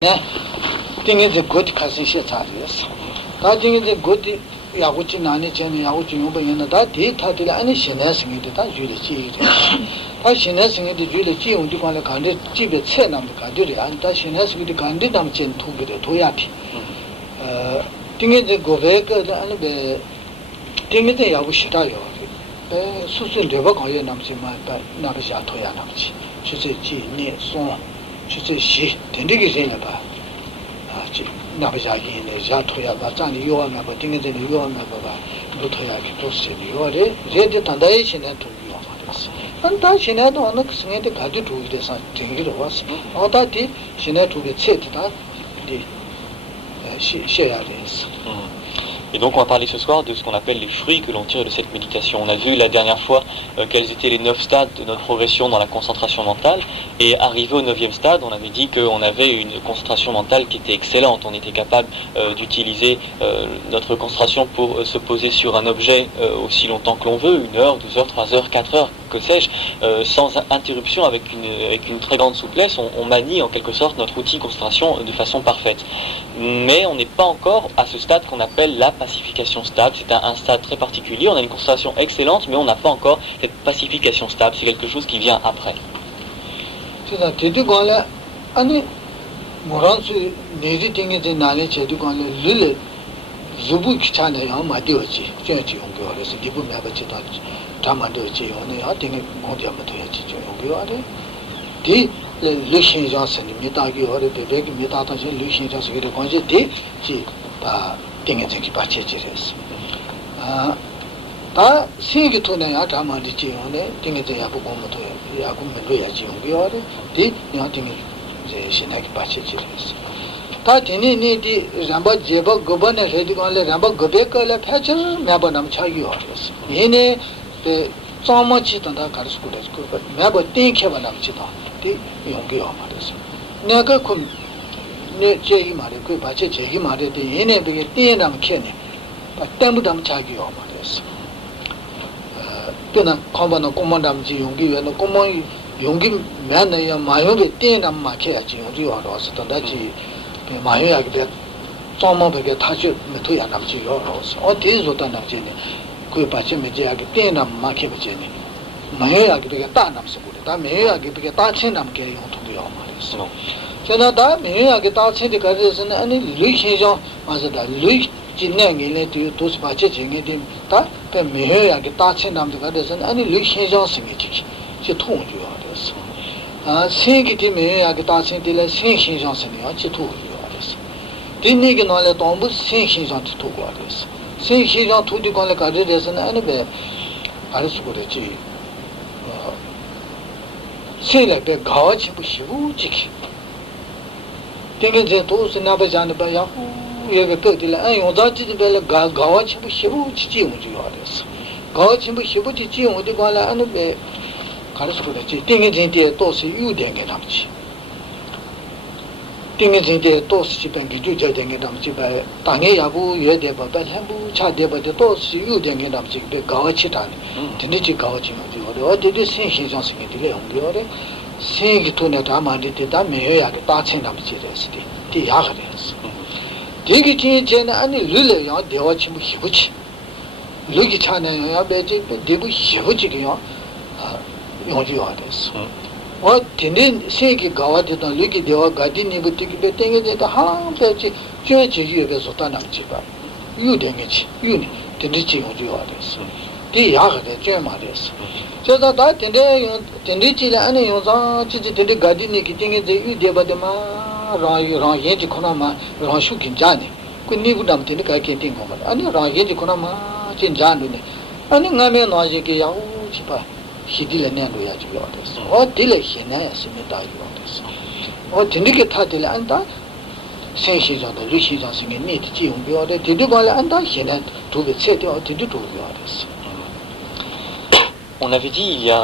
네, 띵에서 곧 가서 시작하겠어. 다 띵에서 곧 야구치 나니 전에 야구치 용번이나 다 데이터들 안에 신내생이들 다 줄이지. 다 신내생이들 줄이지 온디 관에 간데 집에 채남도 가들이 안다 신내생이들 간데 남친 투비를 도야티. 띵에서 고베가 안에 배 띵에서 야구 시다요. 수순 대박 거에 남지만 나가자 토야 남지. 주제지 니송 주제시 된되게 생각봐. 나비자기네 자토야가 짠이 요하면 뭐 띵에서 요하면 봐봐. 루토야기 도스니 요래 제대 단다에 신에 두요 말았어. 단다 신에도 어느 승에도 가지 두게 돼서 띵기로 왔어. 어다디 신에 두게 채트다. 디 시해야 됐어. Et donc on va parler ce soir de ce qu'on appelle les fruits que l'on tire de cette méditation. On a vu la dernière fois quels étaient les 9 stades de notre progression dans la concentration mentale. Et arrivé au 9e stade, on avait dit qu'on avait une concentration mentale qui était excellente. On était capable d'utiliser notre concentration pour se poser sur un objet aussi longtemps que l'on veut, 1 heure, 2 heures, 3 heures, 4 heures, que sais-je, sans interruption, avec une très grande souplesse. On manie en quelque sorte notre outil concentration de façon parfaite. Mais on n'est pas encore à ce stade qu'on appelle la pacification stable. C'est un stade très particulier. On a une concentration excellente, mais on n'a pas encore cette pacification stable. C'est quelque chose qui vient après. C'est ça. Tu dis qu'on a année moran sur les dingues de n'aller chez du qu'on le zubu qui tient à ma diochi. Tiens, tu on peut aller se dire mais avec ta tamadochi on est à dingue on dit à ma diochi on peut aller. Dit le chien j'en sais ni métagi or bébé qui métatage le chien j'en sais que quand j'ai dit si pas 땡에지 받치지레스 다 신기 토네 아다마디 지오네 땡에지 야부 공부도 야구 면도야지 용비어데 디 냐팅이 이제 신나게 받치지레스 다 디니니디 잠바 제바 고번에 해디관래 잠바 고베컬에 패쳐 매번남 차기어레스 얘네 그 ጾ머치던다 가르스고레스 그 매번 땡케번남 치다 디 용기어 말레스 내가 그 네 제기 말에 그 받쳐 제기 말에 얘네 되게 ጤ남 캐네 땜부담 자기요 말했어 그나 컴바노 꼬만담지 용기에는 꼬만 용기 매너야 마요베 ጤ남 마케야지 우리와 와서 다지 마요야게 돼 좀뭐게 다시 메토야 남지요 어디서 다남지네 그 받쳐 메제야게 ጤ남 마케베지네 마요야게 되게 따남서 그래 다 마요야게 되게 따친남게 용통도요 말했어 제나다 매야게 다치디 가르스는 아니 루이신정 맞다 루이 진행이네 도스 받쳐 진행이 다 매야게 다치 남도 가르스는 아니 루이신정 스미지 제 통주요 그래서 생기티 매야게 다치디래 생신정 스미 어찌 통주요 그래서 뒤니게 나래 동부 생신정 투고 그래서 생신정 투디 관le 가르스는 아니 배 가르스 그랬지 세례배 가지 부시고 지키 땡게 도스 나베잔 바야 여기 거들 안 용자지도 벨 가와치 부시부 지지 오지 와레스 가와치 부시부 지지 오디 관라 안베 가르스 그랬지 땡게 진데 도스 유된게 남지 땡게 진데 도스 집에 기주자 된게 남지 바 당에 야부 여대 바바 한부 차대바데 도스 유된게 남지 배 가와치다니 진짜 가와치 오지 와레 어디디 신신장 생기들이 온겨레 생기 돈에 담아리때 다 매야게 따친 남지레스 디 야가레스 되게 진짜는 아니 르르야 대화치 뭐 희부치 르기 차네 야 배지 대부 희부지요 용지 와레스 텐데 생기 가와데다 르기 대화 가디니 부티기 베땡게다 하 배지 죄지 유에서 따남지 봐 유댕게지 유니 텐데지 용지 와레스 디 야가데 죄마레스 제가 다 텐데지라 안에 용자 지지 텐데 가디니 기땡게 유데바데마 라 예지 코나마 라슈 긴자네 그 니구담 텐데 가게 땡고 말 아니 라 예지 코나마 진자는데 아니 나메 나지게 야우 지바 히딜레 내도야 지요 됐어 딜레 히나야 스미다 요 됐어 텐데게 타딜레 안다 생시자도 리시자 생에 니티 지용비어데 디디발레 안다 히나 두베 체도 디디 두비어 됐어 On avait dit il y a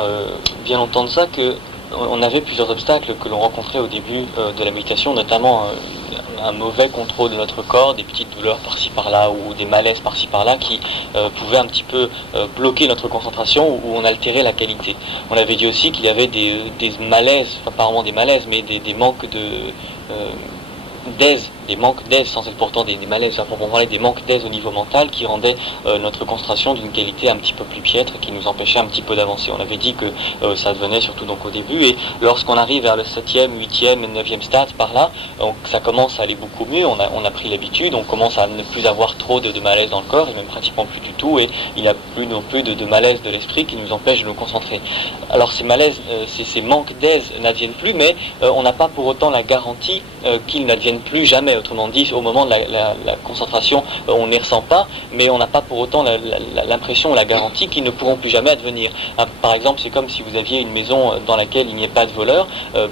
bien longtemps de ça que on avait plusieurs obstacles que l'on rencontrait au début de la méditation, notamment un mauvais contrôle de notre corps, des petites douleurs par-ci par-là ou des malaises par-ci par-là qui pouvaient un petit peu bloquer notre concentration ou en altérer la qualité. On avait dit aussi qu'il y avait des malaises, enfin pas vraiment des malaises, mais des manques d'aise, des manques d'aise, sans être pourtant des malaises, à proprement parler, des manques d'aise au niveau mental qui rendaient notre concentration d'une qualité un petit peu plus piètre, qui nous empêchait un petit peu d'avancer. On avait dit que ça devenait surtout donc au début, et lorsqu'on arrive vers le 7e, 8e et 9e stade par là, donc ça commence à aller beaucoup mieux, on a pris l'habitude, on commence à ne plus avoir trop de malaise dans le corps, et même pratiquement plus du tout, et il n'y a plus non plus de malaise de l'esprit qui nous empêche de nous concentrer. Alors ces malaises, ces manques d'aise n'adviennent plus, mais on n'a pas pour autant la garantie qu'ils n'adviennent plus jamais. Autrement dit, au moment de la concentration, on ne les ressent pas, mais on n'a pas pour autant l'impression ou la garantie qu'ils ne pourront plus jamais advenir. Par exemple, c'est comme si vous aviez une maison dans laquelle il n'y ait pas de voleur.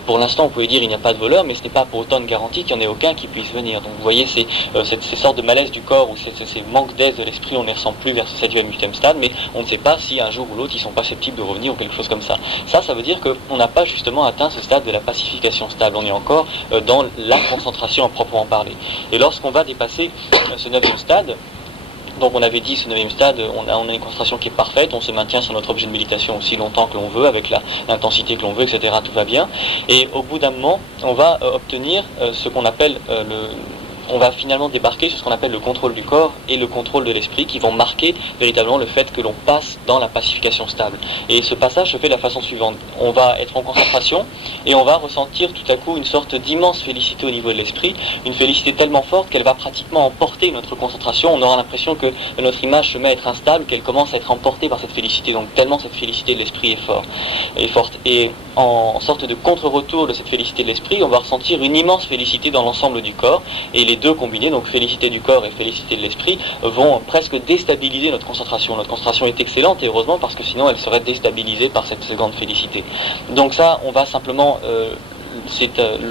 Pour l'instant, vous pouvez dire il n'y a pas de voleur, mais ce n'est pas pour autant une garantie qu'il n'y en ait aucun qui puisse venir. Donc vous voyez, ces sortes de malaise du corps ou ces manques d'aise de l'esprit, on ne les ressent plus vers ce 7e, 8e stade, mais on ne sait pas si un jour ou l'autre ils sont pas susceptibles de revenir ou quelque chose comme ça. Ça veut dire qu'on n'a pas justement atteint ce stade de la pacification stable. On est encore dans la concentration à proprement parler. Et lorsqu'on va dépasser ce 9e stade, donc on avait dit ce 9e stade, on a une concentration qui est parfaite, on se maintient sur notre objet de méditation aussi longtemps que l'on veut, avec l'intensité que l'on veut, etc. Tout va bien. Et au bout d'un moment, on va obtenir ce qu'on appelle on va finalement débarquer sur ce qu'on appelle le contrôle du corps et le contrôle de l'esprit, qui vont marquer véritablement le fait que l'on passe dans la pacification stable. Et ce passage se fait de la façon suivante. On va être en concentration et on va ressentir tout à coup une sorte d'immense félicité au niveau de l'esprit, une félicité tellement forte qu'elle va pratiquement emporter notre concentration. On aura l'impression que notre image se met à être instable, qu'elle commence à être emportée par cette félicité. Donc tellement cette félicité de l'esprit est forte. Et en sorte de contre-retour de cette félicité de l'esprit, on va ressentir une immense félicité dans l'ensemble du corps, et les deux combinés, donc félicité du corps et félicité de l'esprit, vont presque déstabiliser notre concentration. Notre concentration est excellente, et heureusement, parce que sinon elle serait déstabilisée par cette seconde félicité. Donc ça, on va simplement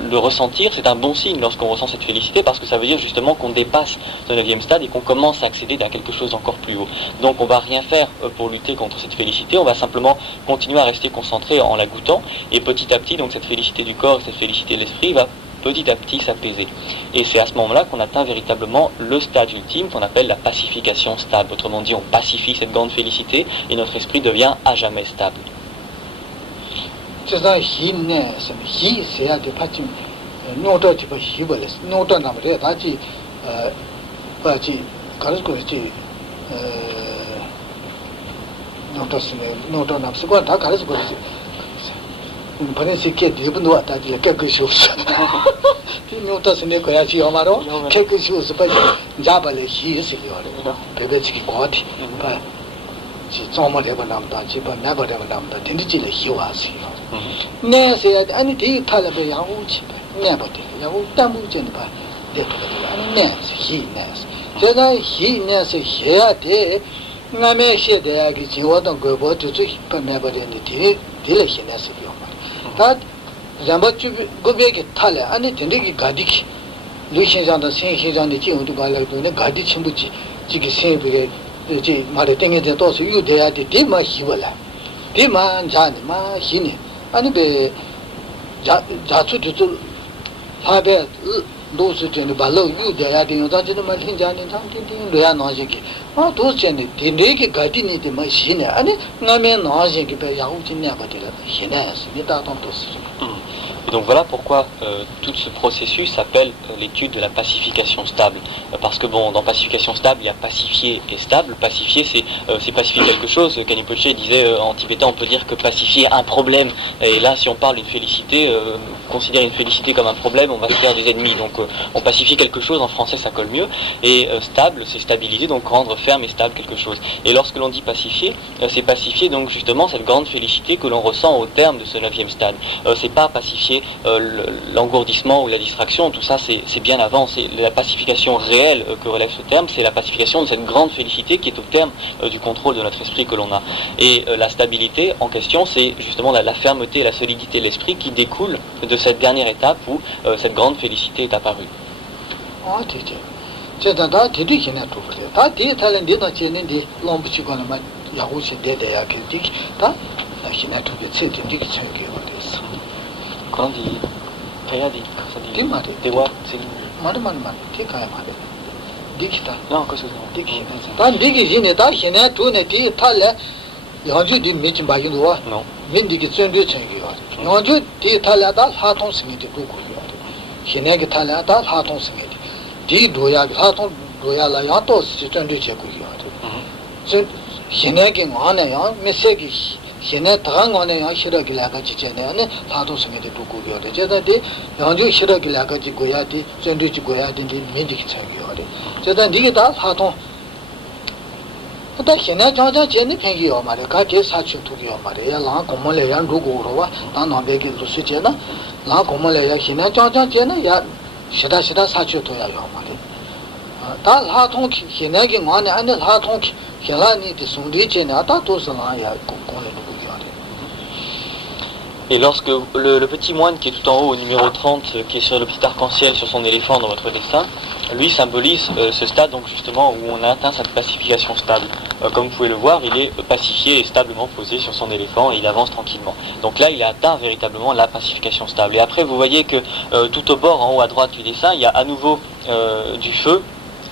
le ressentir, c'est un bon signe lorsqu'on ressent cette félicité, parce que ça veut dire justement qu'on dépasse ce 9e stade et qu'on commence à accéder à quelque chose d'encore plus haut. Donc on va rien faire pour lutter contre cette félicité, on va simplement continuer à rester concentré en la goûtant, et petit à petit, donc cette félicité du corps et cette félicité de l'esprit va petit à petit s'apaiser. Et c'est à ce moment-là qu'on atteint véritablement le stade ultime qu'on appelle la pacification stable. Autrement dit, on pacifie cette grande félicité et notre esprit devient à jamais stable. Et donc voilà pourquoi tout ce processus s'appelle l'étude de la pacification stable. Parce que bon, dans pacification stable, il y a pacifier et stable. Pacifier, c'est pacifier quelque chose. Kanipoche disait en tibétain, on peut dire que pacifier un problème. Et là, si on parle d'une félicité, considérer une félicité comme un problème, on va se faire des ennemis. Donc on pacifie quelque chose, en français ça colle mieux. Et stable, c'est stabiliser, donc rendre ferme et stable quelque chose. Et lorsque l'on dit pacifier, c'est pacifier donc justement cette grande félicité que l'on ressent au terme de ce 9e stade. C'est pas pacifier l'engourdissement ou la distraction, tout ça c'est bien avant. C'est la pacification réelle que relève ce terme, c'est la pacification de cette grande félicité qui est au terme du contrôle de notre esprit que l'on a. Et la stabilité en question, c'est justement la fermeté et la solidité de l'esprit qui découle de cette dernière étape où cette grande félicité est apparue. Quand on dit Dewa, c'est non, qu'est-ce que hinek thala ta haton singe di doya haton doya la ya to si tendu che ku yo de hinek ngane ya mesegi hinek ta ngane ya shira gila ga chi che ne haton singe de du ku yo de je da de yang ju shira gila ga ji go ya de tendu ji go ya de mi di ki che yo de je da di da haton 다 현에 자자 제니 팽기요 말이야. 가게 사치 두기요 말이야. 라 고mol에 양 루고로와 다 남베게 루스제나 라 고mol에 야 현에 자자 제나 야 시다 사치 도야요 말이야. 다 하통 현에게 안에 안에 하통 현라니디 송리제나 다 도스나 야 고mol에 누구요. Et lorsque le petit moine qui est tout en haut au numéro 30, qui est sur le petit arc-en-ciel sur son éléphant dans votre dessin, lui symbolise ce stade donc justement où on a atteint cette pacification stable. Comme vous pouvez le voir, il est pacifié et stablement posé sur son éléphant et il avance tranquillement. Donc là, il a atteint véritablement la pacification stable. Et après, vous voyez que tout au bord, en haut à droite du dessin, il y a à nouveau du feu.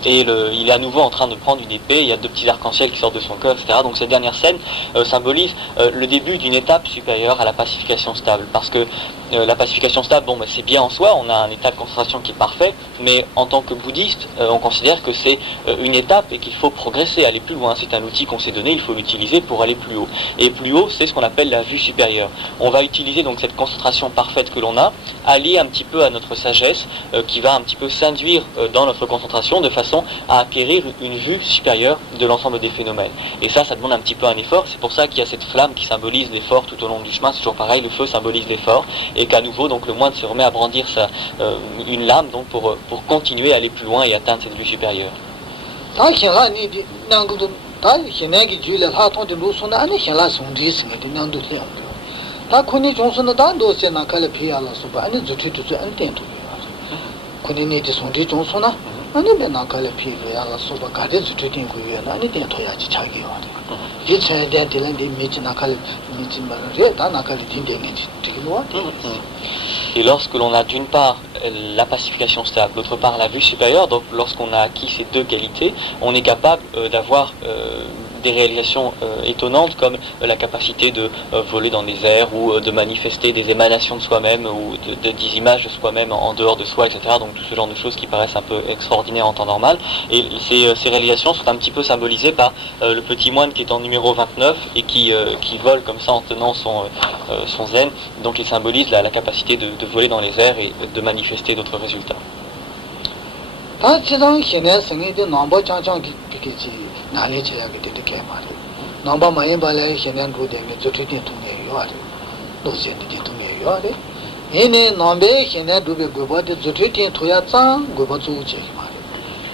Et il est à nouveau en train de prendre une épée, il y a deux petits arcs-en-ciel qui sortent de son cœur, etc. Donc cette dernière scène symbolise le début d'une étape supérieure à la pacification stable. Parce que la pacification stable, bon, c'est bien en soi, on a un état de concentration qui est parfait, mais en tant que bouddhiste, on considère que c'est une étape et qu'il faut progresser, aller plus loin. C'est un outil qu'on s'est donné, il faut l'utiliser pour aller plus haut. Et plus haut, c'est ce qu'on appelle la vue supérieure. On va utiliser donc cette concentration parfaite que l'on a, alliée un petit peu à notre sagesse, qui va un petit peu s'induire dans notre concentration de façon à acquérir une vue supérieure de l'ensemble des phénomènes. Et ça demande un petit peu un effort, c'est pour ça qu'il y a cette flamme qui symbolise l'effort tout au long du chemin, c'est toujours pareil, le feu symbolise l'effort, et qu'à nouveau, donc le moine se remet à brandir une lame donc pour continuer à aller plus loin et atteindre cette vue supérieure. 아니 내가 갈래 피해야 소바 가데 주트팅 구이야 아니 대 토야지 자기요 이 체대 되는데 미치 나갈 미치 말을 다 나갈 딘데니 되기로 Et lorsque l'on a d'une part la pacification stable, d'autre part la vue supérieure, donc lorsqu'on a acquis ces deux qualités, on est capable d'avoir des réalisations étonnantes comme la capacité de voler dans les airs ou de manifester des émanations de soi-même ou des images de soi-même en dehors de soi, etc. Donc tout ce genre de choses qui paraissent un peu extraordinaires en temps normal. Et ces réalisations sont un petit peu symbolisées par le petit moine qui est en numéro 29 et qui vole comme ça en tenant son zen. Donc il symbolise la capacité de voler dans les airs et de manifester d'autres résultats. 넘버 많이 발에 현행 도되면 저쪽에 통해요. 아주 노선이 통해요. 얘네 넘베 현행 도베 고버데 저쪽에 토야짱 고버 주지 말이야.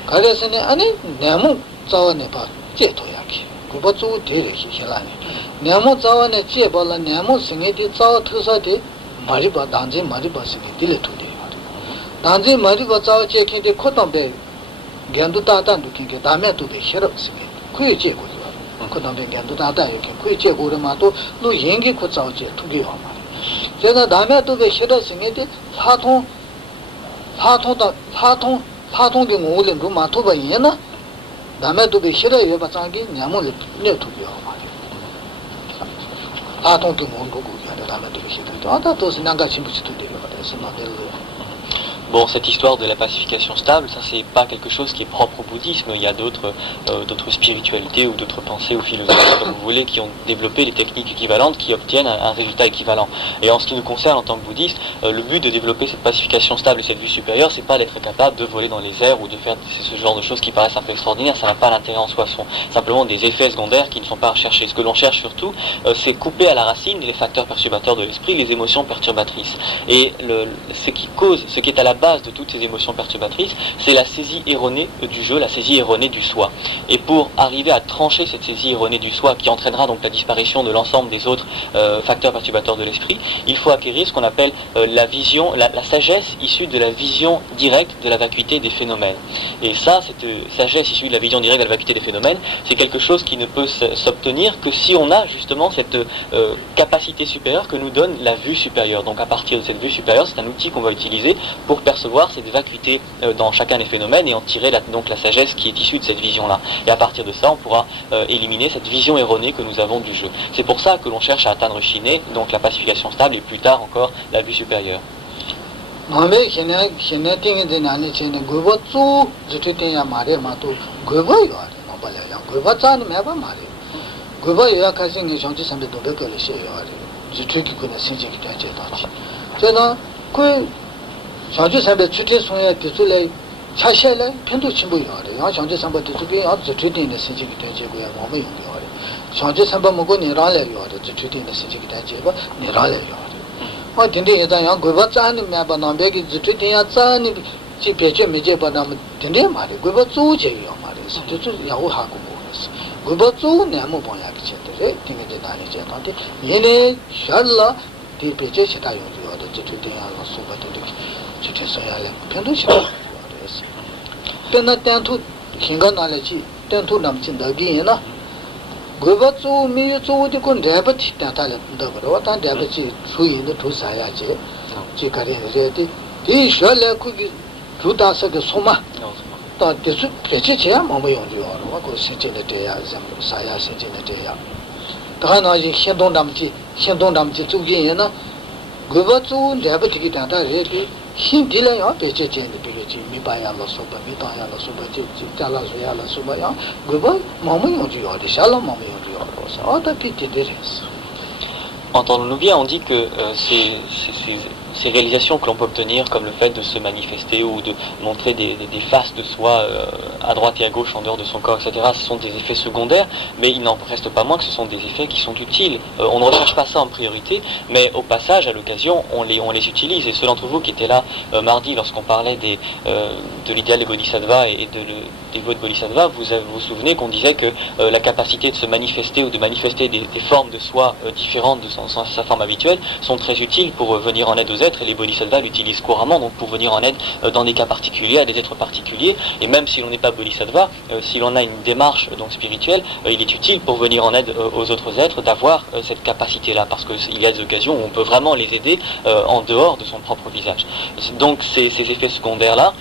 그래서는 아니 내무 자원에 봐. 제토야기. 고버 주 되게 희라니. 내무 자원에 제발라 내무 생에디 자 특사데 말이 봐 단지 말이 봐서 딜레 토데. 단지 말이 봐 자원 제킨데 코담베 견도 다단도 kin게 다음에 도베 싫었으면 그게 제고 그다음에 견도 다다 이렇게 그게 제고르마도 너 연기 고자오지 두개요 말. 제가 다음에 도베 싫었으면 사통게 모을은 좀 마토바 이나 다음에 도베 싫어요 바장게 냐모를 내 두개요 말. 사통게 모으고 그게 다음에 도베 싫어요. 아다도 생각가 심부치도 되게 그래서 나들 Bon, cette histoire de la pacification stable, ça c'est pas quelque chose qui est propre au bouddhisme. Il y a d'autres spiritualités ou d'autres pensées ou philosophies, comme vous voulez, qui ont développé des techniques équivalentes qui obtiennent un résultat équivalent. Et en ce qui nous concerne en tant que bouddhistes, le but de développer cette pacification stable et cette vue supérieure, c'est pas d'être capable de voler dans les airs ou de faire ce genre de choses qui paraissent un peu extraordinaires. Ça n'a pas l'intérêt en soi. Ce sont simplement des effets secondaires qui ne sont pas recherchés. Ce que l'on cherche surtout, c'est couper à la racine les facteurs perturbateurs de l'esprit, les émotions perturbatrices. Et ce qui est à la base de toutes ces émotions perturbatrices, c'est la saisie erronée du jeu, la saisie erronée du soi. Et pour arriver à trancher cette saisie erronée du soi, qui entraînera donc la disparition de l'ensemble des autres facteurs perturbateurs de l'esprit, il faut acquérir ce qu'on appelle la vision, la sagesse issue de la vision directe de la vacuité des phénomènes. Et ça, cette sagesse issue de la vision directe de la vacuité des phénomènes, c'est quelque chose qui ne peut s'obtenir que si on a justement cette capacité supérieure que nous donne la vue supérieure. Donc à partir de cette vue supérieure, c'est un outil qu'on va utiliser pour percevoir cette vacuité dans chacun des phénomènes et en tirer donc la sagesse qui est issue de cette vision-là. Et à partir de ça, on pourra éliminer cette vision erronée que nous avons du jeu. C'est pour ça que l'on cherche à atteindre Shiné, donc la pacification stable, et plus tard encore la vue supérieure. Mame Hene thing in any chain, Guba two, Zututia Mare Matu, Guba yard, Nobala, Guba Tan Maba Mare. Guba Yakasing is on this and the Dobeco Shea, Zutuki could sing it to Dutch. Jenna, Queen, Changes have the treaties when I titulate Chashele, Pinto Chimbu yard, I changes somebody to be out the treaty in the Sing it to Momi yard. Changes some Mogoni Rale yard, the treaty in the Sing it to Nirale yard. I think it's a young Guvatani Mabanam Beg is the treaty at Sani, Chipeche Mejepanam, Tindemari, Guvatsu, Maris, Yahu Hakumus, Guvatsu, Namu Boyak, Ting in the Dani, Yene, Shala, the Peche Shitayo, the treaty on Super Chichesayala, Pendusha. Penatantu, Kinganalachi, Tentu Namchin, the Guiana. Guvatsu, me so the good debit, Natalia, the Rota debit, three in the two Sayaje, Chicari, he shall let cookie, Rutasa Soma. Thought this Pechicha, Mommy on the order, what was sitting in the day, Saya sitting in the day. Tahana, Shandonamchi, Shandonamchi, two Guiana. Guvatsu, debit, Natalia, he delay on Pechicha in the village, me by Ala Soba, Mitayala Soba, Talasuyala Subaya, Guba, Mommy on the order, Shalom Mommy on the order, all the pity there is. Entendons-nous bien, on dit que ces réalisations que l'on peut obtenir, comme le fait de se manifester ou de montrer des faces de soi à droite et à gauche en dehors de son corps, etc., ce sont des effets secondaires, mais il n'en reste pas moins que ce sont des effets qui sont utiles. On ne recherche pas ça en priorité, mais au passage, à l'occasion, on les utilise. Et ceux d'entre vous qui étaient là mardi lorsqu'on parlait de l'idéal des bodhisattvas et des voeux de bodhisattva, vous vous souvenez qu'on disait que la capacité de se manifester ou de manifester des formes de soi différentes de sa forme habituelle sont très utiles pour venir en aide aux êtres, et les bodhisattvas l'utilisent couramment donc pour venir en aide dans des cas particuliers, à des êtres particuliers. Et même si l'on n'est pas bodhisattva, si l'on a une démarche donc spirituelle, il est utile pour venir en aide aux autres êtres d'avoir cette capacité-là, parce qu'il y a des occasions où on peut vraiment les aider en dehors de son propre visage. Donc ces effets secondaires-là,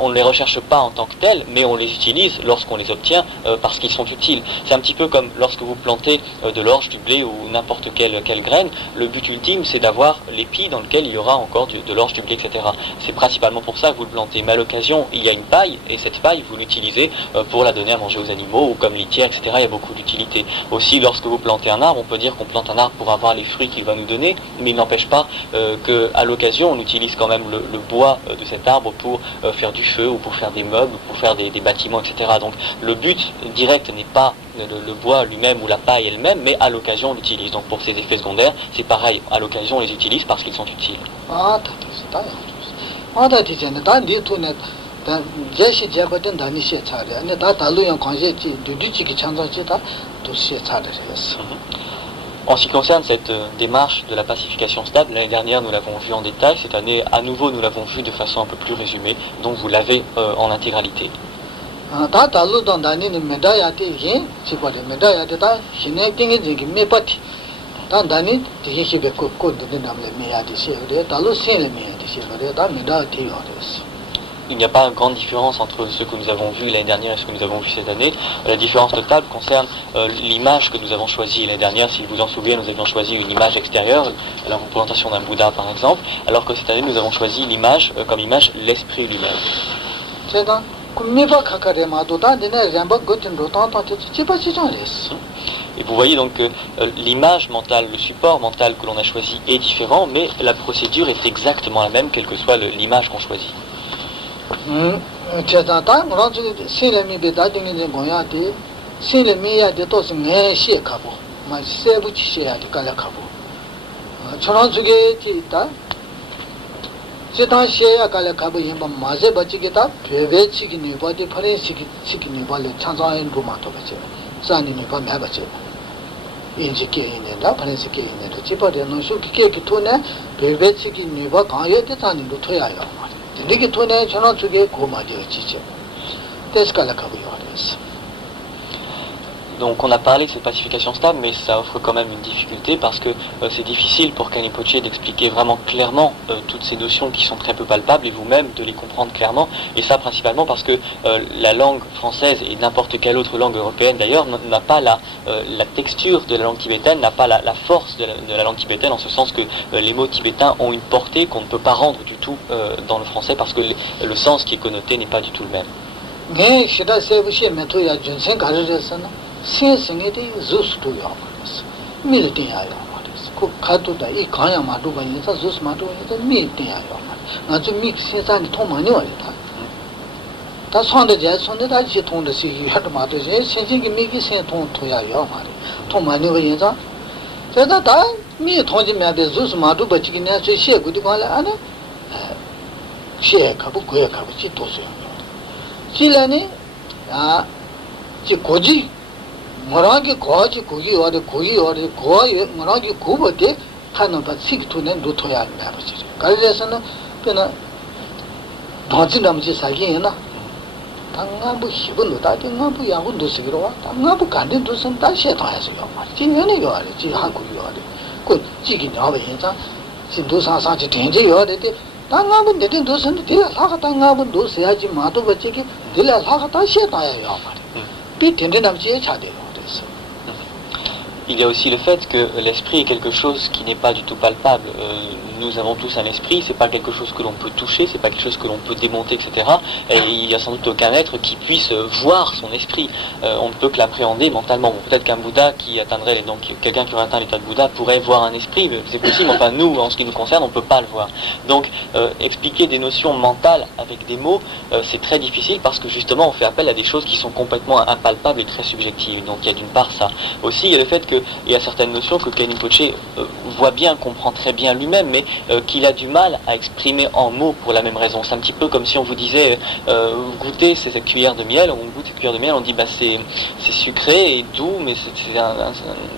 on ne les recherche pas en tant que tels, mais on les utilise lorsqu'on les obtient parce qu'ils sont utiles. C'est un petit peu comme lorsque vous plantez de l'orge, du blé ou n'importe quelle graine. Le but ultime, c'est d'avoir l'épi dans lequel il y aura encore de l'orge, du blé, etc. C'est principalement pour ça que vous le plantez. Mais à l'occasion, il y a une paille, et cette paille, vous l'utilisez pour la donner à manger aux animaux, ou comme litière, etc. Il y a beaucoup d'utilité. Aussi, lorsque vous plantez un arbre, on peut dire qu'on plante un arbre pour avoir les fruits qu'il va nous donner, mais il n'empêche pas qu'à l'occasion, on utilise quand même le bois de cet arbre pour faire du feu, ou pour faire des meubles, pour faire des bâtiments, etc. Donc le but direct n'est pas le bois lui-même ou la paille elle-même, mais à l'occasion on l'utilise. Donc pour ces effets secondaires, c'est pareil, à l'occasion on les utilise parce qu'ils sont utiles. En ce qui concerne cette démarche de la pacification stable, l'année dernière nous l'avons vu en détail, cette année à nouveau nous l'avons vu de façon un peu plus résumée, donc vous l'avez en intégralité. Il n'y a pas une grande différence entre ce que nous avons vu l'année dernière et ce que nous avons vu cette année. La différence notable concerne l'image que nous avons choisie l'année dernière. Si vous vous en souvenez, nous avions choisi une image extérieure, la représentation d'un Bouddha par exemple, alors que cette année nous avons choisi l'image comme image l'esprit lui-même. Et vous voyez donc que l'image mentale, le support mental que l'on a choisi est différent, mais la procédure est exactement la même, quelle que soit l'image qu'on choisit. Sitan Shea Kala Kabu Yimba Maze Bachigita, Peve Chikini, Body Pare Chikini, Chanza and Rumato Bache, Sani Nipa Mabache, Injiki in the Panesiki in the Chipa, the Nosuki Tuna, Peve Chikini, Kaya, the Tani Lutoya. The Nikituna cannot to get Kuma Chiche. That's Kala Kabu. Donc on a parlé de cette pacification stable, mais ça offre quand même une difficulté parce que c'est difficile pour Kani Poche d'expliquer vraiment clairement toutes ces notions qui sont très peu palpables et vous-même de les comprendre clairement. Et ça principalement parce que la langue française et n'importe quelle autre langue européenne d'ailleurs n'a pas la texture de la langue tibétaine, n'a pas la force de la langue tibétaine, en ce sens que les mots tibétains ont une portée qu'on ne peut pas rendre du tout dans le français parce que le sens qui est connoté n'est pas du tout le même. Morangi Goji Gogi or the Gogi or the Goy Morangi Kuba de Kanaba Sik to them do Toya Mabaji. Garisana Pena Donzinamji Sagina Tangabu Shibun, Tangabu Yahudu Sigro, Tangabu Kandi do some Tasha as you are. Jinani Yori, Jihaku Yori, good Jigin over Hinza, Sindusa Sachi Tinji Yori. Tangabu didn't do some deal, Hakatangabu do Saji Matu Bachiki, Dilla Hakata Shetaya Yamari. Il y a aussi le fait que l'esprit est quelque chose qui n'est pas du tout palpable. Nous avons tous un esprit, c'est pas quelque chose que l'on peut toucher, c'est pas quelque chose que l'on peut démonter, etc. Et il n'y a sans doute aucun être qui puisse voir son esprit. On ne peut que l'appréhender mentalement. Bon, peut-être qu'un Bouddha qui atteindrait, donc quelqu'un qui aurait atteint l'état de Bouddha pourrait voir un esprit, c'est possible, enfin nous, en ce qui nous concerne, on ne peut pas le voir. Donc expliquer des notions mentales avec des mots, c'est très difficile parce que justement on fait appel à des choses qui sont complètement impalpables et très subjectives. Donc il y a d'une part ça. Aussi il y a le fait qu'il y a certaines notions que Kani Poche voit bien, comprend très bien lui-même, mais qu'il a du mal à exprimer en mots pour la même raison. C'est un petit peu comme si on vous disait vous goûtez cette cuillère de miel, on goûte cette cuillère de miel, on dit bah c'est sucré et doux, mais c'est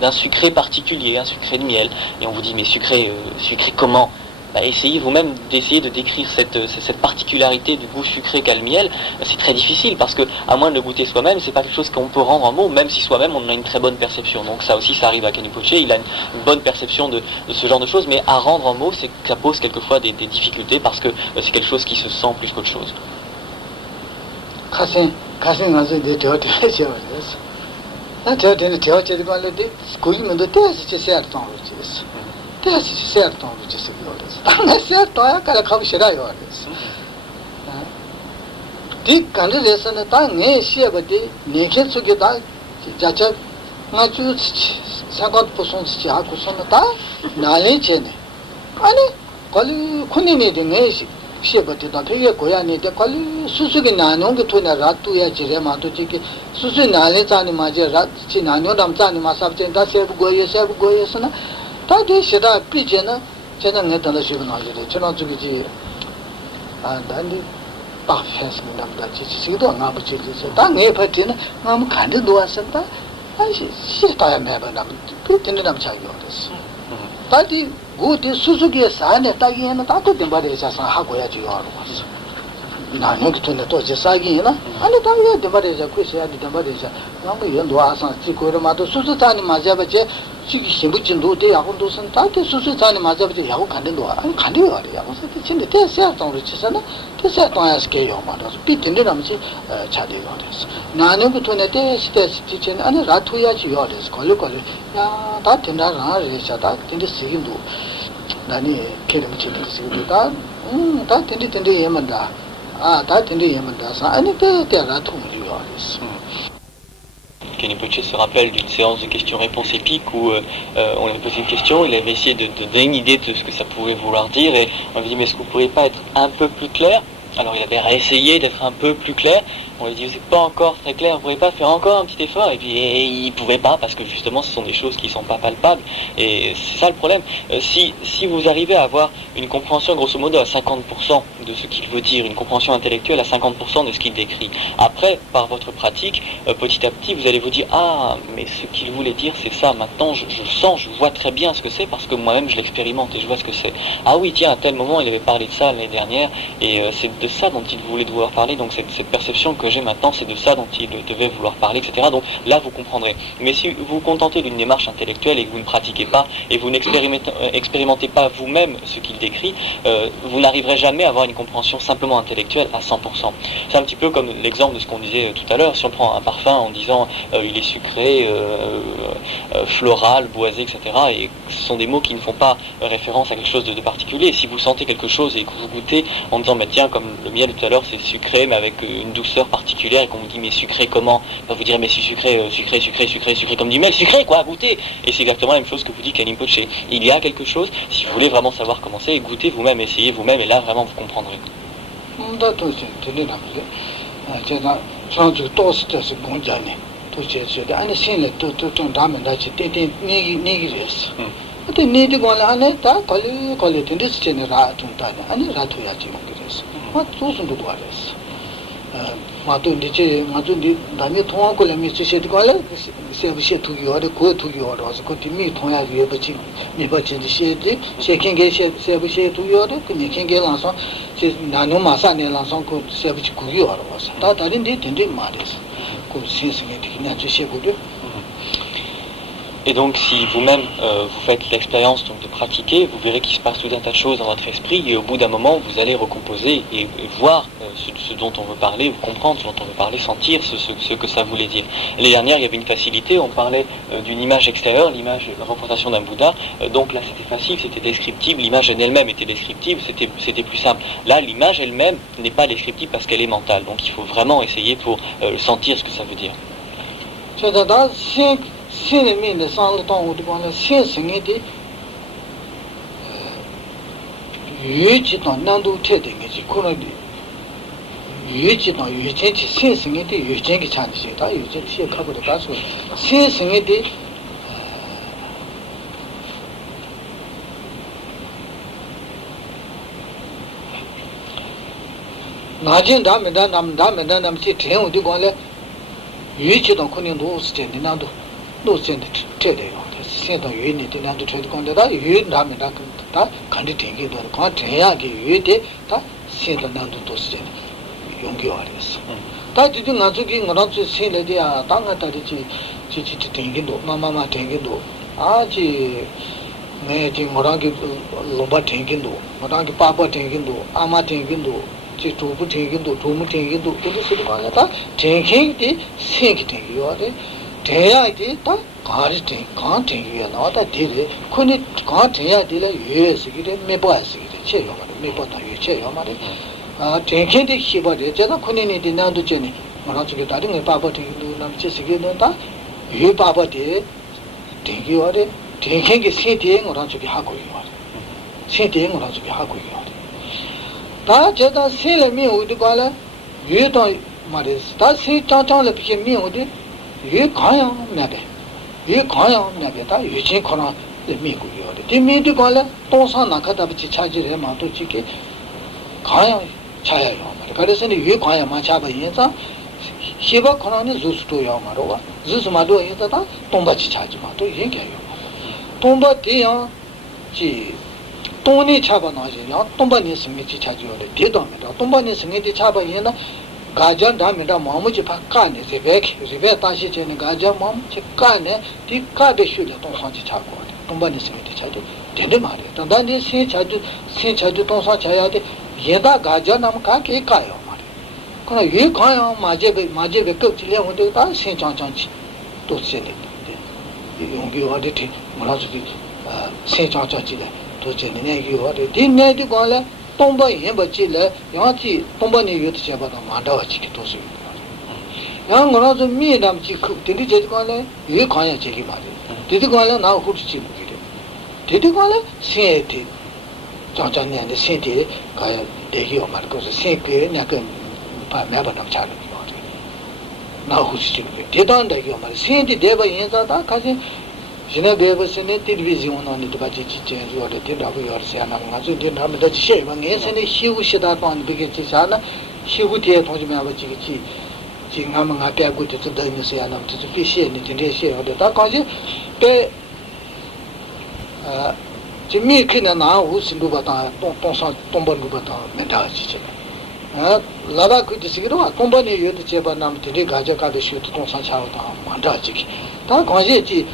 un sucré particulier, un sucré de miel. Et on vous dit mais sucré comment? Bah, essayez vous-même d'essayer de décrire cette particularité du goût sucré qu'a le miel. C'est très difficile parce que, à moins de le goûter soi-même, c'est pas quelque chose qu'on peut rendre en mots, même si soi-même on a une très bonne perception. Donc ça aussi, ça arrive à Kani Poche, il a une bonne perception de ce genre de choses, mais à rendre en mots, ça pose quelquefois des difficultés parce que c'est quelque chose qui se sent plus qu'autre chose. Di consideration ta ne sheba de nekhe suge da jacha nga chu 50% chi ha ku son ta nale chene ani kali khuni ne de ne sheba de da phege goya ne de kali susu ge nanong ge thona ratu ya jire ma to chi ke susu nale cha ni ma je rat chi nanyo dam cha ni ma sab chen da seb goye sana ta de sheda pi je na chena ne da la sheba na je chena chu ji dandi parfait namda chi do nga bu chi ta nge phati na ngam khande do asanta shi ta ya me ba nam pi tin nam cha yo des ta di go de suzuki sa ne ta gi na ta to de ba de sa ha go ya ji yo ro na ne to ne to je sa gi na ani ta ge de ba de sa ku se ya de ba de sa ngam yo do asan chi ko ro ma to suzu ta ni ma ja ba je chi gi shim bu jin do de ya go do san ta ke suzu ta ni ma ja ba je ya go khande do an khande yo ya go sa ti chin de te sa tong ro chi sa na 그래서 또야스게 요마도 비tin데 남지 차대요 그래서 나는 그토네 때 시대 시티chen 아니 라투야지 요래서 걸려걸려 야다 된다라 레자다 된데 시긴도 나니 계름 치듯이다 다 된데 예만다 다 된데 예만다 아니 때 라투요 그래서 Kani Poche se rappelle d'une séance de questions-réponses épiques où on lui avait posé une question, il avait essayé de donner une idée de ce que ça pouvait vouloir dire et on lui dit mais est-ce que vous ne pourriez pas être un peu plus clair? Alors il avait réessayé d'être un peu plus clair, on lui dit vous n'êtes pas encore très clair, vous ne pourriez pas faire encore un petit effort, et puis il ne pouvait pas parce que justement ce sont des choses qui ne sont pas palpables et c'est ça le problème. Si vous arrivez à avoir une compréhension grosso modo à 50% de ce qu'il veut dire, une compréhension intellectuelle à 50% de ce qu'il décrit, après par votre pratique, petit à petit vous allez vous dire ah mais ce qu'il voulait dire c'est ça, maintenant je sens, je vois très bien ce que c'est parce que moi-même je l'expérimente et je vois ce que c'est. Ah oui tiens à tel moment il avait parlé de ça l'année dernière et c'est de ça dont il voulait devoir parler, donc cette perception que interroger maintenant, c'est de ça dont il devait vouloir parler, etc. Donc là, vous comprendrez. Mais si vous vous contentez d'une démarche intellectuelle et que vous ne pratiquez pas, et vous n'expérimentez pas vous-même ce qu'il décrit, vous n'arriverez jamais à avoir une compréhension simplement intellectuelle à 100%. C'est un petit peu comme l'exemple de ce qu'on disait tout à l'heure. Si on prend un parfum en disant il est sucré, floral, boisé, etc., et ce sont des mots qui ne font pas référence à quelque chose de particulier. Si vous sentez quelque chose et que vous goûtez en disant bah, tiens, comme le miel tout à l'heure, c'est sucré, mais avec une douceur particulière, et qu'on vous dit mais sucré comment, bah, vous direz mais si sucré, sucré comme du miel, sucré quoi, goûtez. Et c'est exactement la même chose que vous dit Kalimpoche. Il y a quelque chose, si vous voulez vraiment savoir comment c'est, goûtez vous-même, essayez vous-même, et là vraiment vous comprendrez. Et donc, si vous-même vous faites l'expérience donc de pratiquer, vous verrez qu'il se passe tout un tas de choses dans votre esprit, et au bout d'un moment, vous allez recomposer et voir ce dont on veut parler, ou comprendre ce dont on veut parler, sentir ce que ça voulait dire. L'année dernière, il y avait une facilité, on parlait d'une image extérieure, l'image, la représentation d'un Bouddha, donc là c'était facile, c'était descriptible, l'image en elle-même était descriptive, c'était plus simple. Là, l'image elle-même n'est pas descriptive parce qu'elle est mentale, donc il faut vraiment essayer pour sentir ce que ça veut dire. Lava could disagree, company you the Jebanam, the Gaja shoot to Consancha, Mandaji. Tanquaji,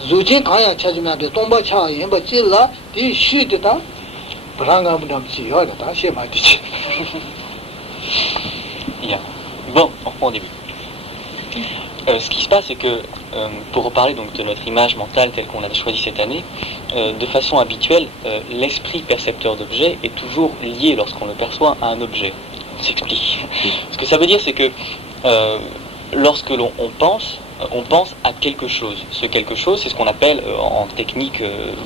Zujin Kaya Chajima, the Tomba Cha, Yembachilla, they shoot it up. Brangam Damsi, or the Tashi Matichi. Bien. Bon, on reprend au début. Ce qui se passe, c'est que, pour reparler donc de notre image mentale telle qu'on l'avait choisie cette année, de façon habituelle, l'esprit percepteur d'objet est toujours lié lorsqu'on le perçoit à un objet. On s'explique. Ce que ça veut dire, c'est que lorsque l'on pense à quelque chose. Ce quelque chose, c'est ce qu'on appelle en technique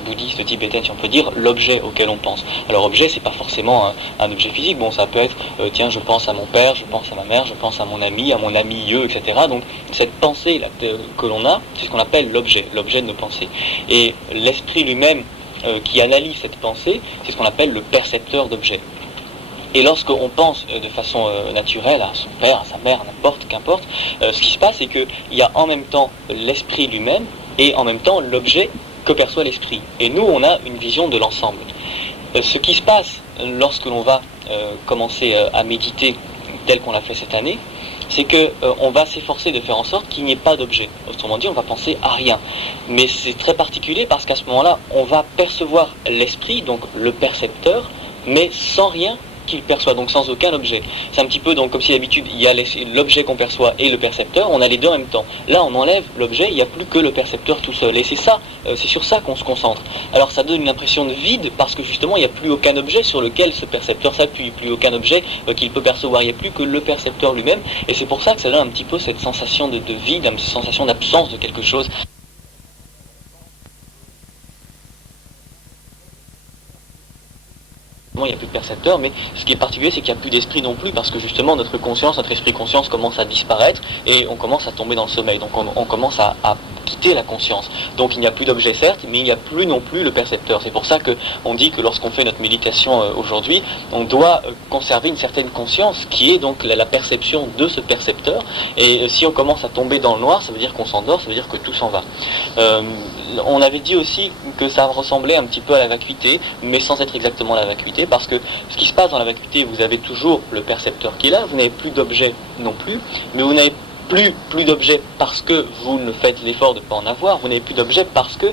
bouddhiste tibétaine, si on peut dire, l'objet auquel on pense. Alors objet, c'est pas forcément un objet physique. Bon, ça peut être, tiens, je pense à mon père, je pense à ma mère, je pense à mon ami eux, etc. Donc cette pensée là, que l'on a, c'est ce qu'on appelle l'objet de nos pensées. Et l'esprit lui-même qui analyse cette pensée, c'est ce qu'on appelle le percepteur d'objet. Et lorsqu'on pense de façon naturelle à son père, à sa mère, qu'importe, ce qui se passe, c'est qu'il y a en même temps l'esprit lui-même et en même temps l'objet que perçoit l'esprit. Et nous, on a une vision de l'ensemble. Ce qui se passe lorsque l'on va commencer à méditer tel qu'on l'a fait cette année, c'est qu'on va s'efforcer de faire en sorte qu'il n'y ait pas d'objet. Autrement dit, on va penser à rien. Mais c'est très particulier parce qu'à ce moment-là, on va percevoir l'esprit, donc le percepteur, mais sans rien qu'il perçoit, donc sans aucun objet. C'est un petit peu donc comme si d'habitude il y a l'objet qu'on perçoit et le percepteur, on a les deux en même temps. Là on enlève l'objet, il n'y a plus que le percepteur tout seul. Et c'est ça, c'est sur ça qu'on se concentre. Alors ça donne une impression de vide parce que justement il n'y a plus aucun objet sur lequel ce percepteur s'appuie, plus aucun objet qu'il peut percevoir, il n'y a plus que le percepteur lui-même. Et c'est pour ça que ça donne un petit peu cette sensation de vide, une sensation d'absence de quelque chose. Il n'y a plus de percepteur, mais ce qui est particulier, c'est qu'il n'y a plus d'esprit non plus, parce que justement notre esprit conscience commence à disparaître et on commence à tomber dans le sommeil. Donc on commence à quitter la conscience. Donc il n'y a plus d'objet certes, mais il n'y a plus non plus le percepteur. C'est pour ça qu'on dit que lorsqu'on fait notre méditation aujourd'hui, on doit conserver une certaine conscience qui est donc la perception de ce percepteur. Et si on commence à tomber dans le noir, ça veut dire qu'on s'endort, ça veut dire que tout s'en va. On avait dit aussi que ça ressemblait un petit peu à la vacuité, mais sans être exactement la vacuité, parce que ce qui se passe dans la vacuité, vous avez toujours le percepteur qui est là, vous n'avez plus d'objet non plus, mais vous n'avez plus d'objet parce que vous ne faites l'effort de ne pas en avoir, vous n'avez plus d'objet parce que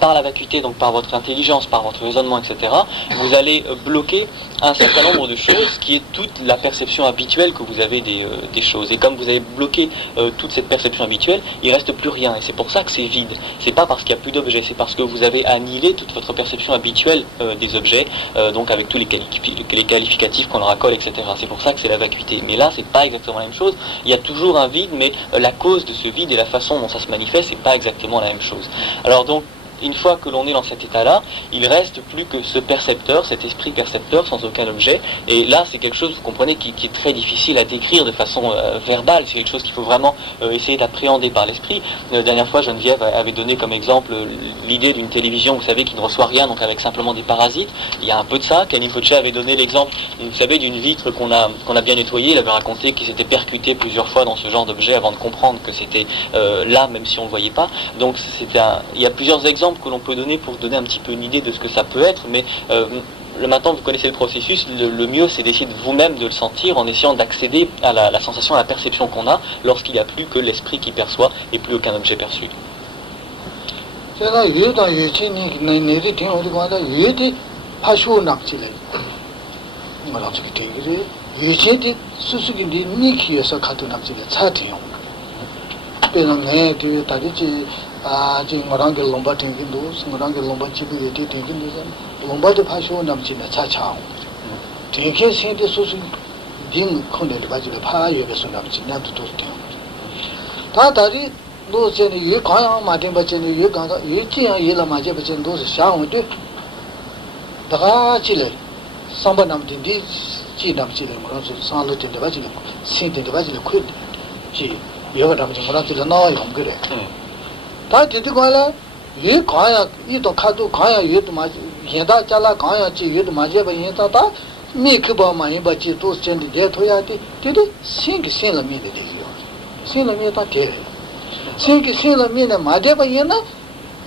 par la vacuité, donc par votre intelligence, par votre raisonnement, etc., vous allez bloquer un certain nombre de choses qui est toute la perception habituelle que vous avez des choses. Et comme vous avez bloqué toute cette perception habituelle, il ne reste plus rien. Et c'est pour ça que c'est vide. C'est pas parce qu'il n'y a plus d'objets, c'est parce que vous avez annihilé toute votre perception habituelle des objets, donc avec tous les qualificatifs qu'on leur accole, etc. C'est pour ça que c'est la vacuité. Mais là, c'est pas exactement la même chose. Il y a toujours un vide, mais la cause de ce vide et la façon dont ça se manifeste, c'est pas exactement la même chose. Alors donc, une fois que l'on est dans cet état-là, il ne reste plus que ce percepteur, cet esprit percepteur sans aucun objet. Et là, c'est quelque chose, vous comprenez, qui est très difficile à décrire de façon verbale. C'est quelque chose qu'il faut vraiment essayer d'appréhender par l'esprit. La dernière fois, Geneviève avait donné comme exemple l'idée d'une télévision, vous savez, qui ne reçoit rien, donc avec simplement des parasites. Il y a un peu de ça. Kenny Fauché avait donné l'exemple, vous savez, d'une vitre qu'on a bien nettoyée. Il avait raconté qu'il s'était percuté plusieurs fois dans ce genre d'objet avant de comprendre que c'était là, même si on ne le voyait pas. Donc il y a plusieurs exemples que l'on peut donner pour donner un petit peu une idée de ce que ça peut être, mais maintenant vous connaissez le processus, le mieux c'est d'essayer de vous-même de le sentir en essayant d'accéder à la sensation, à la perception qu'on a lorsqu'il n'y a plus que l'esprit qui perçoit et plus aucun objet perçu. Ngorangke lomba tinggi dos, ngorangke lomba cipu yeti tinggi dos, lomba de pasho namci na cha chao. Tinggi sente susu ding konde de baji de pa yobe su namci na tu dos tiang. Ta tari dos jene yu kaya ma ting ba jene yu kaya yu jiang yi la ma je ba jene dos sha wang de. Daga chi le samba nam ting di ji namci le ngorang su sang lo ting de baji le sin ting de baji le kui ji yoba namci ngorang su le na yong gire. 다 되게 거라 이 가야 이도 카도 가야 유도 마 현다 잘라 가야 지 유도 마제 바 현다다 미크 바 마이 바지 또 센디 데 토야티 되게 신기 신라 미데 되요 신라 미다 데 신기 신라 미네 마제 바 현나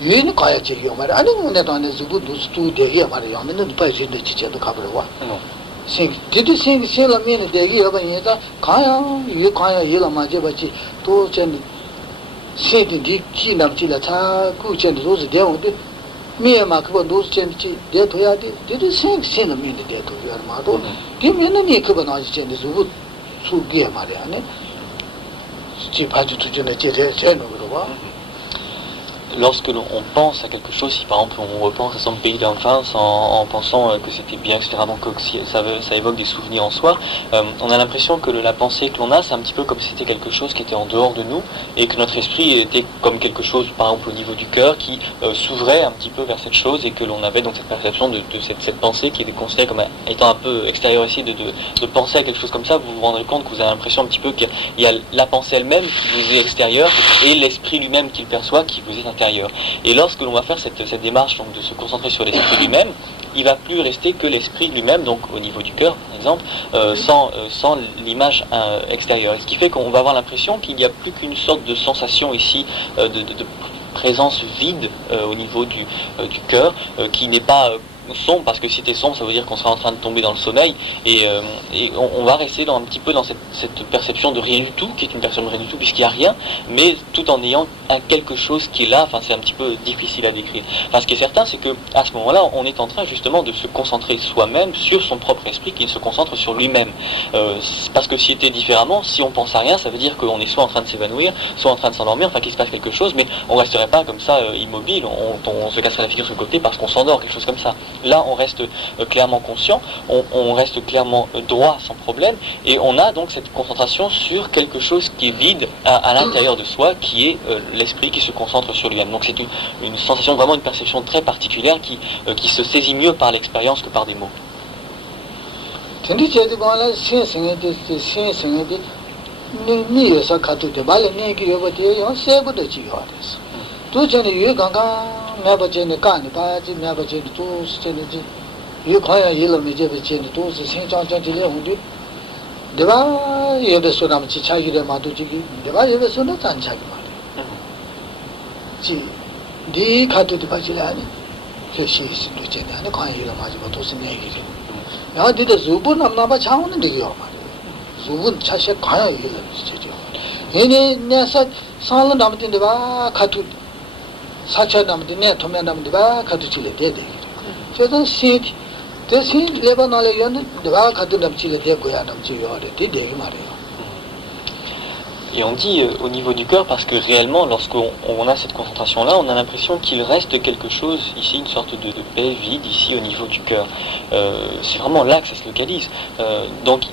유는 가야 지요 말 아니 근데 또 안에 주부 두스투 되게 말이야 근데 빠지는데 지체도 가버려 와 did sing Silla mean the year of Yeta, Kaya, you Kaya Yella Majabachi, to send Saint Kinam Chilata, Kuchen, those deal. Me and Makaba, those change there to Yadi, did sing Silla mean the day to your mother. Give me any Kubanaj changes who should give Marianne. She passed to General. Lorsque l'on pense à quelque chose, si par exemple on repense à son pays d'enfance en pensant que c'était bien, etc., donc que ça évoque des souvenirs en soi, on a l'impression que la pensée que l'on a, c'est un petit peu comme si c'était quelque chose qui était en dehors de nous et que notre esprit était comme quelque chose, par exemple au niveau du cœur, qui s'ouvrait un petit peu vers cette chose et que l'on avait donc cette perception de cette pensée qui était considérée comme étant un peu extérieure ici, de penser à quelque chose comme ça. Vous vous rendrez compte que vous avez l'impression un petit peu qu'il y a la pensée elle-même qui vous est extérieure et l'esprit lui-même qu'il perçoit qui vous est intérieur. Et lorsque l'on va faire cette démarche donc, de se concentrer sur l'esprit lui-même, il ne va plus rester que l'esprit lui-même, donc au niveau du cœur par exemple, sans l'image extérieure. Et ce qui fait qu'on va avoir l'impression qu'il n'y a plus qu'une sorte de sensation ici de présence vide au niveau du cœur, qui n'est pas sombre, parce que si c'était sombre, ça veut dire qu'on sera en train de tomber dans le sommeil, et on va rester un petit peu dans cette perception de rien du tout, qui est une perception de rien du tout, puisqu'il n'y a rien, mais tout en ayant quelque chose qui est là. Enfin, c'est un petit peu difficile à décrire. Enfin, ce qui est certain, c'est que à ce moment-là, on est en train justement de se concentrer soi-même sur son propre esprit, qui se concentre sur lui-même. Parce que si c'était différemment, si on pense à rien, ça veut dire qu'on est soit en train de s'évanouir, soit en train de s'endormir, enfin qu'il se passe quelque chose, mais on resterait pas comme ça immobile, on se casserait la figure sur le côté parce qu'on s'endort, quelque chose comme ça. Là, on reste clairement conscient, on reste clairement droit sans problème, et on a donc cette concentration sur quelque chose qui est vide à l'intérieur de soi, qui est l'esprit qui se concentre sur lui-même. Donc c'est une sensation, vraiment une perception très particulière qui se saisit mieux par l'expérience que par des mots. Et on dit au niveau du cœur parce que réellement, lorsqu'on a cette concentration-là, on a l'impression qu'il reste quelque chose ici, une sorte de paix vide ici au niveau du cœur. C'est vraiment là que ça se localise. Donc,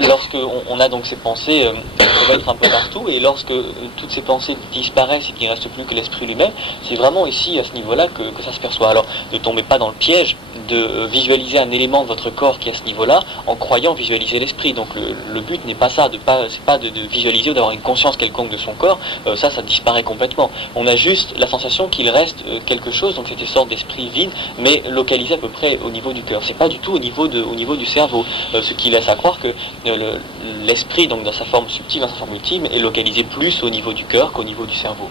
lorsqu'on a donc ces pensées qui peuvent être un peu partout, et lorsque toutes ces pensées disparaissent et qu'il ne reste plus que l'esprit lui-même, c'est vraiment ici, à ce niveau-là, que ça se perçoit. Alors, ne tombez pas dans le piège de visualiser un élément de votre corps qui est à ce niveau-là, en croyant visualiser l'esprit. Donc le but n'est pas ça, c'est pas de visualiser ou d'avoir une conscience quelconque de son corps, ça disparaît complètement. On a juste la sensation qu'il reste quelque chose, donc cette sorte d'esprit vide, mais localisé à peu près au niveau du cœur. C'est pas du tout au niveau du cerveau, ce qui laisse à croire que l'esprit, donc dans sa forme subtile, dans sa forme ultime, est localisé plus au niveau du cœur qu'au niveau du cerveau.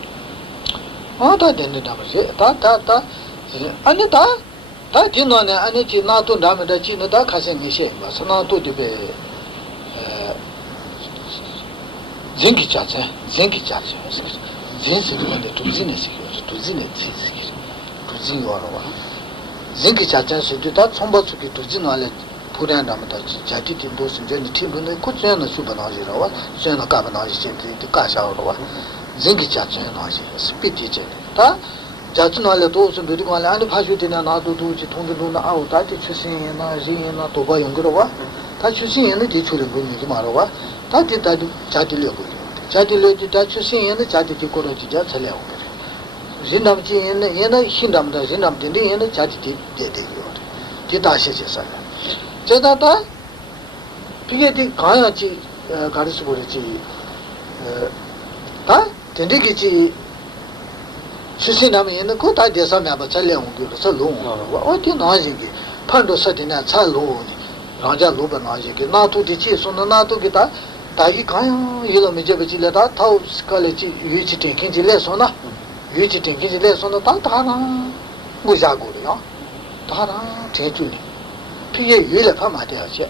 피에 유일에 파마 돼야지.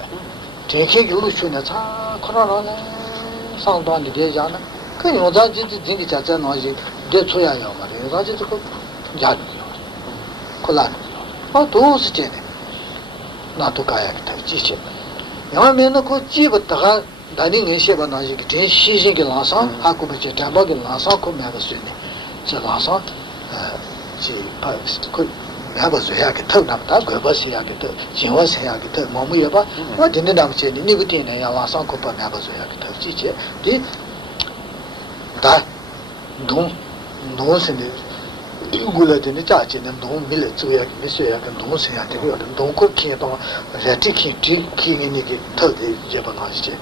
대체 요루슈나 차 코로나는 상도한테 되잖아. 그 여자 진짜 자자 나지 대초야요 말이야. 여자 진짜 그 자주. 콜라. 도스제네. 나도 가야 돼. 지지. 야면은 그 집었다가 나는 의시가 나지 대 시신게 나서 하고 버지 담박게 나서 코면서 쓰네. 저 나서 그 해봐줘야게 더 남다 그버시야게 더 지워서야게 더 몸이 봐. 뭐 되는 남체 니고 되네 야 와서 코파 해봐줘야게 더 지지. 동 노선에 이거라든지 자체는 너무 밀어 줘야 미셔야 그 동생야 되고 동고 키에도 레티키 디키니게 더 제방하시지.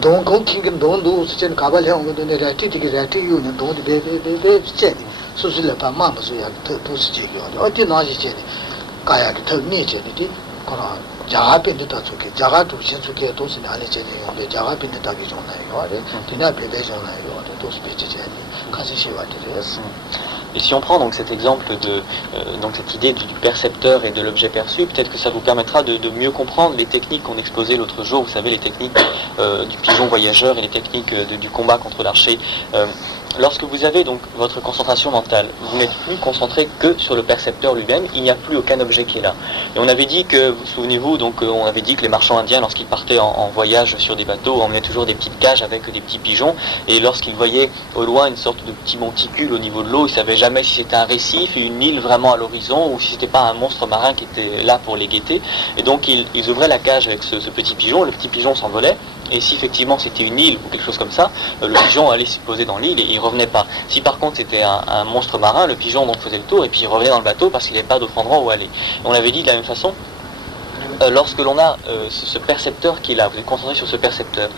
동고 키는 동도 수전 가발해 온 것도 레티티게 레티유는 동도 베베베 제 수술을 봐마무서야 더 도스지요. 어디 나시지. 가야게 더 니제니 그러나 자가빈도 좋게 자가도 신수게 도스는 아니제니 자가빈도 다기 좋나요. 그냥 베베잖아요. 도스 베제니 같이 시와 되었어. Et si on prend donc cet exemple de donc cette idée du percepteur et de l'objet perçu, peut-être que ça vous permettra de mieux comprendre les techniques qu'on exposait l'autre jour, vous savez les techniques du pigeon voyageur et les techniques du combat contre l'archer. Lorsque vous avez donc votre concentration mentale, vous n'êtes plus concentré que sur le percepteur lui-même, il n'y a plus aucun objet qui est là. Et on avait dit que, vous souvenez-vous, donc on avait dit que les marchands indiens, lorsqu'ils partaient en voyage sur des bateaux, emmenaient toujours des petites cages avec des petits pigeons, et lorsqu'ils voyaient au loin une sorte de petit monticule au niveau de l'eau, ils ne savaient jamais si c'était un récif, une île vraiment à l'horizon, ou si c'était pas un monstre marin qui était là pour les guetter. Et donc ils ouvraient la cage avec ce petit pigeon, le petit pigeon s'envolait, et si effectivement c'était une île ou quelque chose comme ça, le pigeon allait se poser dans l'île et il revenait pas. Si par contre c'était un monstre marin, le pigeon donc faisait le tour et puis il revenait dans le bateau parce qu'il n'y avait pas d'autre endroit où aller. On avait dit de la même façon, lorsque l'on a ce percepteur qui est là, vous êtes concentré sur ce percepteur,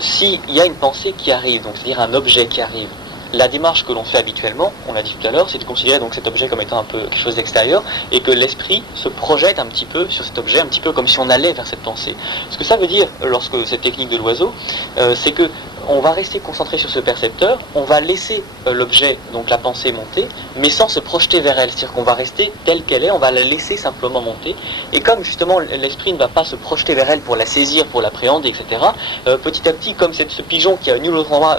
s'il y a une pensée qui arrive, donc c'est-à-dire un objet qui arrive, la démarche que l'on fait habituellement, on l'a dit tout à l'heure, c'est de considérer donc cet objet comme étant un peu quelque chose d'extérieur et que l'esprit se projette un petit peu sur cet objet, un petit peu comme si on allait vers cette pensée. Ce que ça veut dire, lorsque cette technique de l'oiseau, c'est que on va rester concentré sur ce percepteur, on va laisser l'objet, donc la pensée monter, mais sans se projeter vers elle, c'est-à-dire qu'on va rester telle qu'elle est, on va la laisser simplement monter, et comme justement l'esprit ne va pas se projeter vers elle pour la saisir, pour l'appréhender, etc., petit à petit, comme ce pigeon qui a nul autre endroit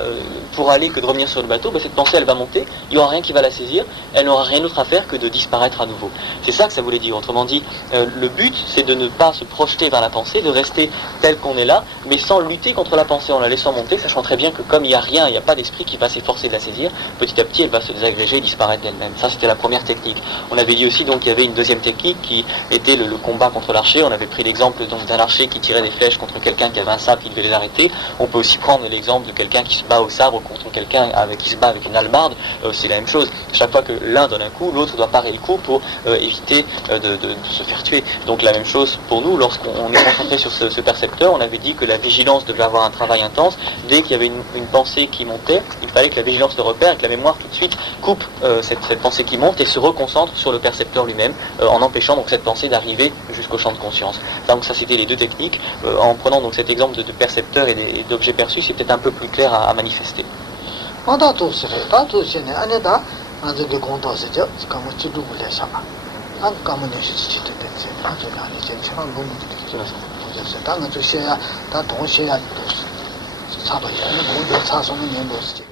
pour aller que de revenir sur le bateau, cette pensée elle va monter, il n'y aura rien qui va la saisir, elle n'aura rien d'autre à faire que de disparaître à nouveau. C'est ça que ça voulait dire, autrement dit, le but c'est de ne pas se projeter vers la pensée, de rester tel qu'on est là, mais sans lutter contre la pensée, en la laissant monter, sachant très bien que comme il n'y a rien, il n'y a pas d'esprit qui va s'efforcer de la saisir, petit à petit elle va se désagréger, disparaître d'elle-même. Ça c'était la première technique. On avait dit aussi donc qu'il y avait une deuxième technique qui était le combat contre l'archer. On avait pris l'exemple donc d'un archer qui tirait des flèches contre quelqu'un qui avait un sabre qui devait les arrêter. On peut aussi prendre l'exemple de quelqu'un qui se bat au sabre contre quelqu'un qui se bat avec une hallebarde. C'est la même chose. Chaque fois que l'un donne un coup, l'autre doit parer le coup pour éviter de se faire tuer. Donc la même chose pour nous, lorsqu'on est concentré sur ce percepteur, on avait dit que la vigilance devait avoir un travail intense. Dès qu'il y avait une pensée qui montait, il fallait que la vigilance le repère et que la mémoire tout de suite coupe cette pensée qui monte et se reconcentre sur le percepteur lui-même en empêchant donc cette pensée d'arriver jusqu'au champ de conscience. Donc ça c'était les deux techniques. En prenant donc cet exemple de percepteur et d'objet perçu, c'est peut-être un peu plus clair à manifester. 사도 얘는 모두 사소는 연도지.